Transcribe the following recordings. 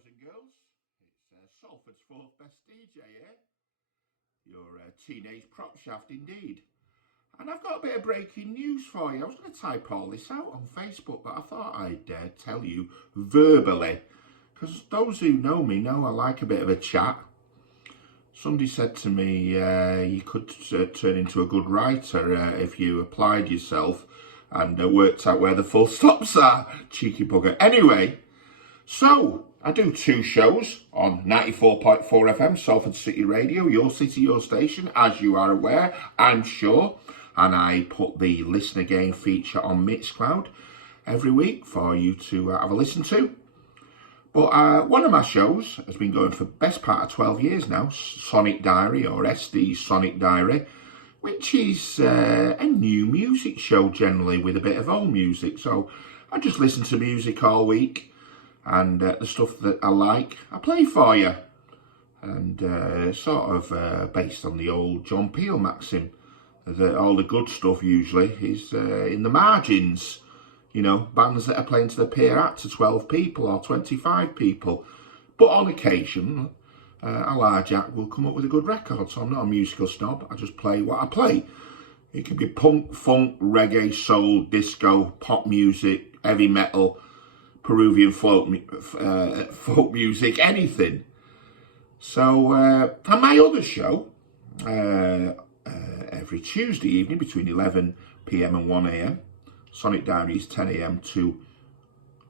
boys and girls. It's Salford's fourth best DJ here. Your teenage prop shaft indeed. And I've got a bit of breaking news for you. I was going to type all this out on Facebook, but I thought I'd tell you verbally. Because those who know me know I like a bit of a chat. Somebody said to me, you could turn into a good writer if you applied yourself and worked out where the full stops are. Cheeky bugger. Anyway, so I do two shows on 94.4 FM, Salford City Radio, your city, your station, as you are aware, I'm sure. And I put the Listen Again feature on Mixcloud every week for you to have a listen to. But one of my shows has been going for the best part of 12 years now, Sonic Diary, or SD Sonic Diary, which is a new music show generally with a bit of old music. So I just listen to music all week, and the stuff that I like, I play for you. And sort of based on the old John Peel maxim, that all the good stuff usually is in the margins. You know, bands that are playing to the pier at to 12 people or 25 people. But on occasion, a large act will come up with a good record. So I'm not a musical snob. I just play what I play. It can be punk, funk, reggae, soul, disco, pop music, heavy metal, Peruvian folk music, anything. So, and my other show, every Tuesday evening between 11 PM and 1 AM, Sonic Diary is 10 AM to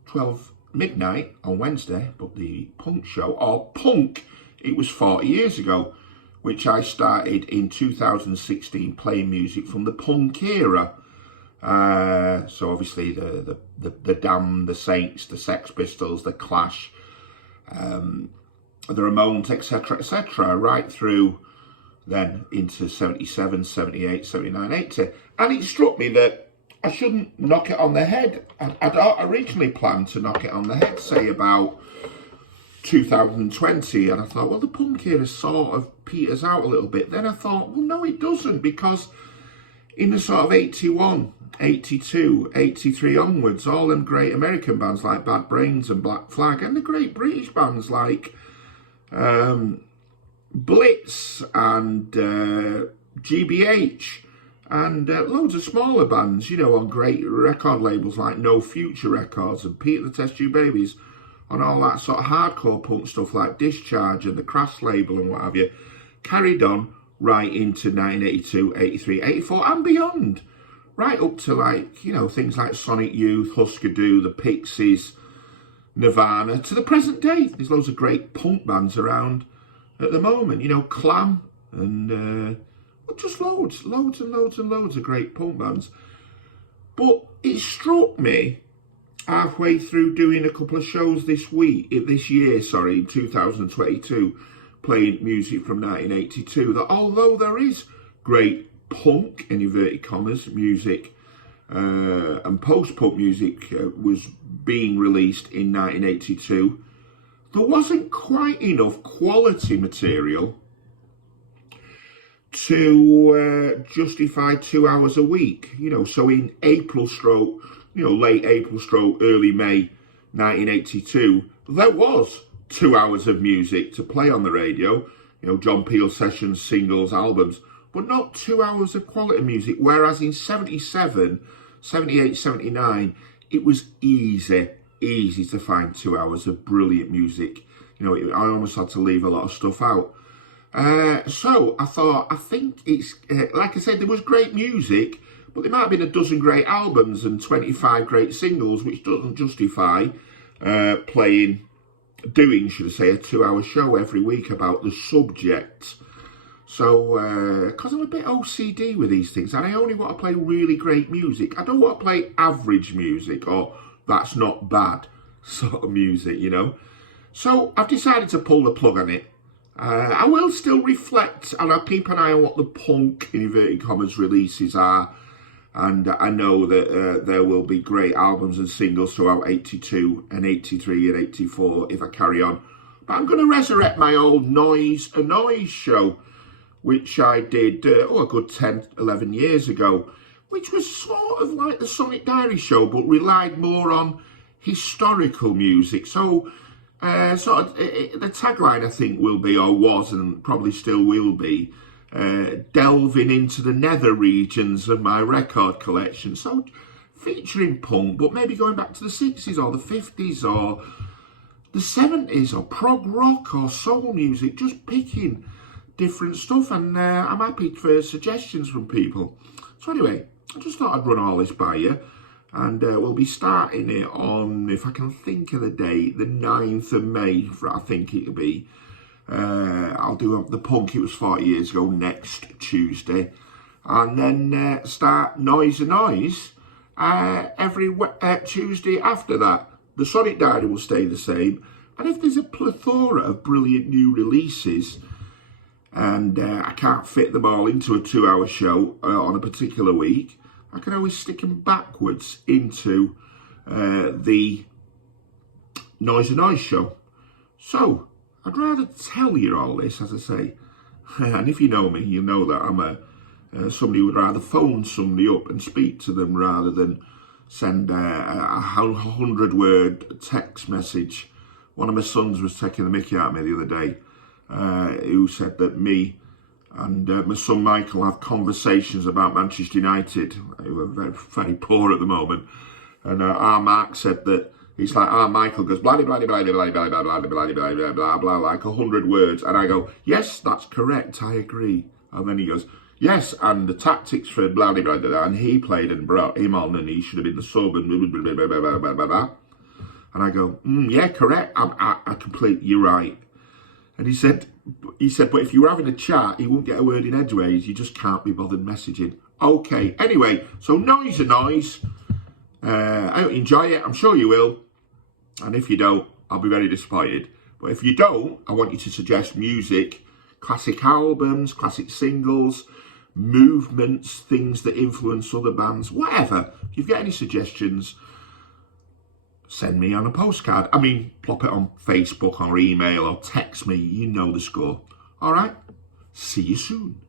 12 midnight on Wednesday, but the punk show, or punk, it was 40 years ago, which I started in 2016 playing music from the punk era. So obviously the Damned, the Saints, the Sex Pistols, the Clash, the Ramones, etc., right through then into 77, 78, 79, 80. And it struck me that I shouldn't knock it on the head. I'd originally planned to knock it on the head, say about 2020, and I thought, well, the punk era sort of peters out a little bit. Then I thought, well, no, it doesn't, because in the sort of 81, 82, 83 onwards, all them great American bands like Bad Brains and Black Flag, and the great British bands like Blitz and GBH, and loads of smaller bands, you know, on great record labels like No Future Records and Peter the Test Tube Babies, on all that sort of hardcore punk stuff like Discharge and the Crass label and what have you, carried on right into 1982, 83, 84 and beyond, right up to, like, you know, things like Sonic Youth, Husker Du, the Pixies, Nirvana, to the present day. There's loads of great punk bands around at the moment, you know, Clam and just loads and loads of great punk bands. But it struck me halfway through doing a couple of shows this year, in 2022, playing music from 1982, that although there is great punk, in inverted commas, music, and post-punk music was being released in 1982, there wasn't quite enough quality material to justify 2 hours a week, you know. So in late April, early May 1982, there was 2 hours of music to play on the radio, you know, John Peel sessions, singles, albums, but not 2 hours of quality music. Whereas in 77, 78, 79, it was easy to find 2 hours of brilliant music. You know, I almost had to leave a lot of stuff out. So I think it's, like I said, there was great music, but there might have been a dozen great albums and 25 great singles, which doesn't justify doing, should I say, a 2 hour show every week about the subject. So, because I'm a bit OCD with these things, and I only want to play really great music. I don't want to play average music, or that's not bad sort of music, you know. So I've decided to pull the plug on it. I will still reflect, and I'll keep an eye on what the punk, in inverted commas, releases are. And I know that there will be great albums and singles throughout 82 and 83 and 84 if I carry on. But I'm going to resurrect my old Noise show, which I did a good 10, 11 years ago, which was sort of like the Sonic Diary show, but relied more on historical music. So The tagline, I think, will be, or was, and probably still will be, delving into the nether regions of my record collection. So featuring punk, but maybe going back to the 60s or the 50s or the 70s or prog rock or soul music, just picking different stuff. And I'm happy for suggestions from people. So anyway, I just thought I'd run all this by you. And we'll be starting it on, if I can think of the date, the 9th of May, I think it'll be. I'll do the punk, it was 40 years ago, next Tuesday. And then start Noise and Noise every Tuesday after that. The Sonic Diary will stay the same. And if there's a plethora of brilliant new releases, and I can't fit them all into a 2-hour show on a particular week, I can always stick them backwards into the Noise and Noise show. So, I'd rather tell you all this, as I say. And if you know me, you know that I'm somebody who would rather phone somebody up and speak to them rather than send a 100-word text message. One of my sons was taking the mickey out of me the other day, who said that me and my son Michael have conversations about Manchester United, who are very, very poor at the moment. And our Mark said that he's like, Michael goes, blah, blah, blah, blah, blah, blah, blah, blah, blah, blah, blah, blah, blah, blah, like 100 words. And I go, yes, that's correct, I agree. And then he goes, yes, and the tactics for blah, blah, blah, blah, and he played and brought him on and he should have been the sub and blah, blah, blah, blah, blah, blah, blah, blah. And I go, yeah, correct, I completely, you're right. And he said, but if you were having a chat, you wouldn't get a word in edgeways. You just can't be bothered messaging. Okay, anyway, so Noise and Noise. I hope you enjoy it. I'm sure you will. And if you don't, I'll be very disappointed. But if you don't, I want you to suggest music, classic albums, classic singles, movements, things that influence other bands, whatever. If you've got any suggestions, send me on a postcard. I mean, plop it on Facebook or email or text me. You know the score. All right? See you soon.